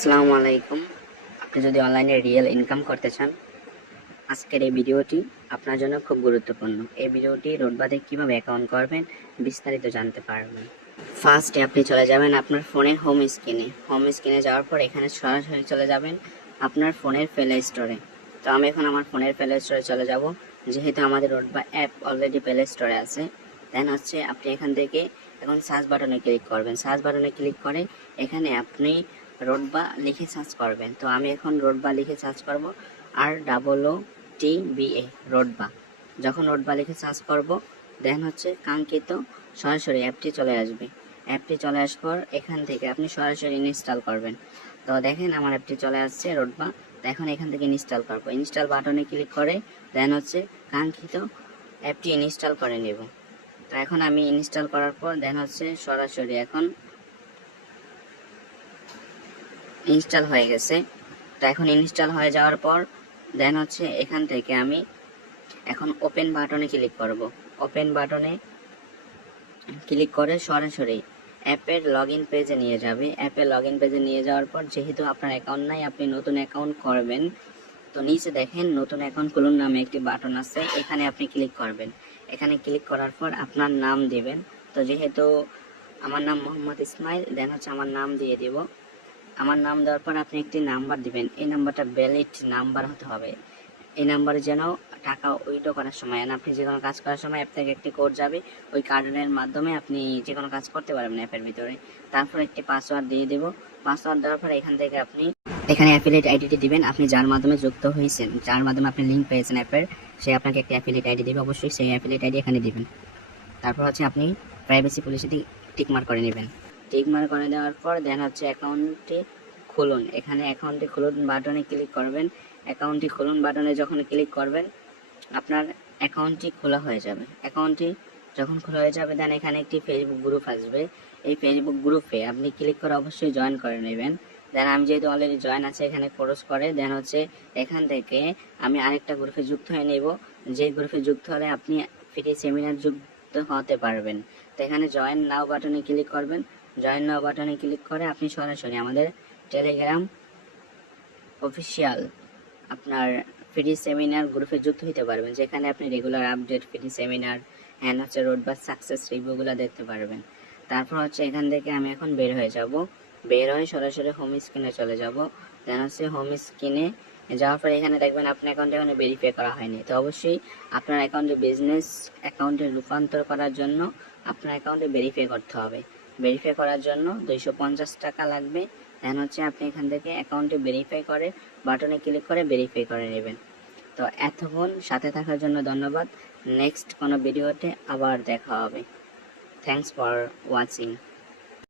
আসসালামু আলাইকুম। আপনি যদি অনলাইনে রিয়েল ইনকাম করতে চান, আজকের এই ভিডিওটি আপনার জন্য খুব গুরুত্বপূর্ণ। এই ভিডিওটি রোডবাদে কিভাবে অ্যাকাউন্ট করবেন বিস্তারিত জানতে পারবেন। ফার্স্টে আপনি চলে যাবেন আপনার ফোনের হোম স্ক্রিনে যাওয়ার পর এখানে সরাসরি চলে যাবেন আপনার ফোনের প্লে স্টোরে। তো আমি এখন আমার ফোনের প্লে স্টোরে চলে যাব, যেহেতু আমাদের রোডবা অ্যাপ অলরেডি প্লে স্টোরে আছে। দেন হচ্ছে আপনি এখান থেকে এখন সার্চ বাটনে ক্লিক করবেন। সার্চ বাটনে ক্লিক করে এখানে আপনি রোডবা লিখে সার্চ করবেন। তো আমি এখন রোডবা লিখে সার্চ করব, ROOTBA রোডবা। যখন রোডবা লিখে সার্চ করব, দেন হচ্ছে কাঙ্ক্ষিত সরাসরি অ্যাপটি চলে আসবে। অ্যাপটি চলে আসার পর এখান থেকে আপনি সরাসরি ইনস্টল করবেন। তো দেখেন আমার অ্যাপটি চলে আসছে রোডবা। তো এখন এখান থেকে ইনস্টল করব। ইনস্টল বাটনে ক্লিক করে দেন হচ্ছে কাঙ্ক্ষিত অ্যাপটি ইনস্টল করে নেব। তো এখন আমি ইনস্টল করার পর দেন হচ্ছে সরাসরি এখন ইনস্টল হয়ে গেছে। তো এখন ইনস্টল হয়ে যাওয়ার পর দেন হচ্ছে এখান থেকে আমি এখন ওপেন বাটনে ক্লিক করব। ওপেন বাটনে ক্লিক করে সরাসরি অ্যাপের লগইন পেজে নিয়ে যাবে। অ্যাপের লগইন পেজে নিয়ে যাওয়ার পর যেহেতু আপনার অ্যাকাউন্ট নাই, আপনি নতুন অ্যাকাউন্ট করবেন। তো নিচে দেখেন নতুন অ্যাকাউন্ট খুলুন নামে একটি বাটন আছে, এখানে আপনি ক্লিক করবেন। এখানে ক্লিক করার পর আপনার নাম দিবেন। তো যেহেতু আমার নাম মোহাম্মদ ইসমাইল, দেন হচ্ছে আমার নাম দিয়ে দিব। আমার নাম দেওয়ার পর আপনি একটি নাম্বার দিবেন। এই নাম্বারটা ভ্যালিড নাম্বার হতে হবে। এই নাম্বারে যেন টাকা উইথড্র করার সময়, আপনি যে কোনো কাজ করার সময় অ্যাপ থেকে একটি কোড যাবে, ওই কার্ডের মাধ্যমে আপনি যে কোনো কাজ করতে পারবেন অ্যাপের ভিতরে। তারপর একটি পাসওয়ার্ড দিয়ে দেব। পাসওয়ার্ড দেওয়ার পর এখান থেকে আপনি এখানে অ্যাফিলিয়েট আইডিটি দিবেন। আপনি যার মাধ্যমে যুক্ত হয়েছেন, যার মাধ্যমে আপনি লিঙ্ক পেয়েছেন অ্যাপের, সে আপনাকে একটি অ্যাফিলিয়েট আইডি দেবে। অবশ্যই সেই অ্যাফিলিয়েট আইডি এখানে দিবেন। তারপর হচ্ছে আপনি প্রাইভেসি পলিসিটি টিকমার্ক করে নেবেন। টিকমার্ক করে দেওয়ার পর দেন হচ্ছে অ্যাকাউন্টটি খুলুন। এখানে অ্যাকাউন্টটি খুলুন বাটনে ক্লিক করবেন। অ্যাকাউন্টটি খুলুন বাটনে যখন ক্লিক করবেন আপনার অ্যাকাউন্টটি খোলা হয়ে যাবে। অ্যাকাউন্টটি যখন খোলা হয়ে যাবে দেন এখানে একটি ফেসবুক গ্রুপ আসবে। এই ফেসবুক গ্রুপে আপনি ক্লিক করে অবশ্যই জয়েন করে নেবেন। দেন আমি যেহেতু অলরেডি জয়েন আছে এখানে ক্রস করে দেন হচ্ছে এখান থেকে আমি আরেকটা গ্রুপে যুক্ত হয়ে নেব। যে গ্রুপে যুক্ত হলে আপনি ফ্রি সেমিনার যুক্ত হতে পারবেন। তো এখানে জয়েন নাও বাটনে ক্লিক করবেন। জয়েন নাও বাটনে ক্লিক করে আপনি সরাসরি আমাদের টেলিগ্রাম অফিসিয়াল আপনার ফ্রি সেমিনার গ্রুপে যুক্ত হতে পারবেন, যেখানে আপনি regular update, free seminar and হচ্ছে রোডবাস সাকসেস রিভিউগুলো দেখতে পারবেন। তারপর হচ্ছে এখান থেকে আমি এখন বের হয়ে যাব। বের হয়ে সরাসরি হোম স্ক্রিনে চলে যাব। দেন হচ্ছে হোম স্ক্রিনে যাওয়ার পর এখানে দেখবেন আপনার অ্যাকাউন্টে এখানে ভেরিফাই করা হয়নি। তো অবশ্যই আপনার অ্যাকাউন্টে বিজনেস অ্যাকাউন্টে রূপান্তর করার জন্য আপনার অ্যাকাউন্টে ভেরিফাই করতে হবে। ভেরিফাই করার জন্য 250 টাকা লাগবে। দেন হচ্ছে আপনি এখান থেকে অ্যাকাউন্টে ভেরিফাই করে বাটনে ক্লিক করে ভেরিফাই করে নেবেন। তো এতক্ষণ সাথে থাকার জন্য ধন্যবাদ। নেক্সট কোনো ভিডিওতে আবার দেখা হবে। Thanks for watching.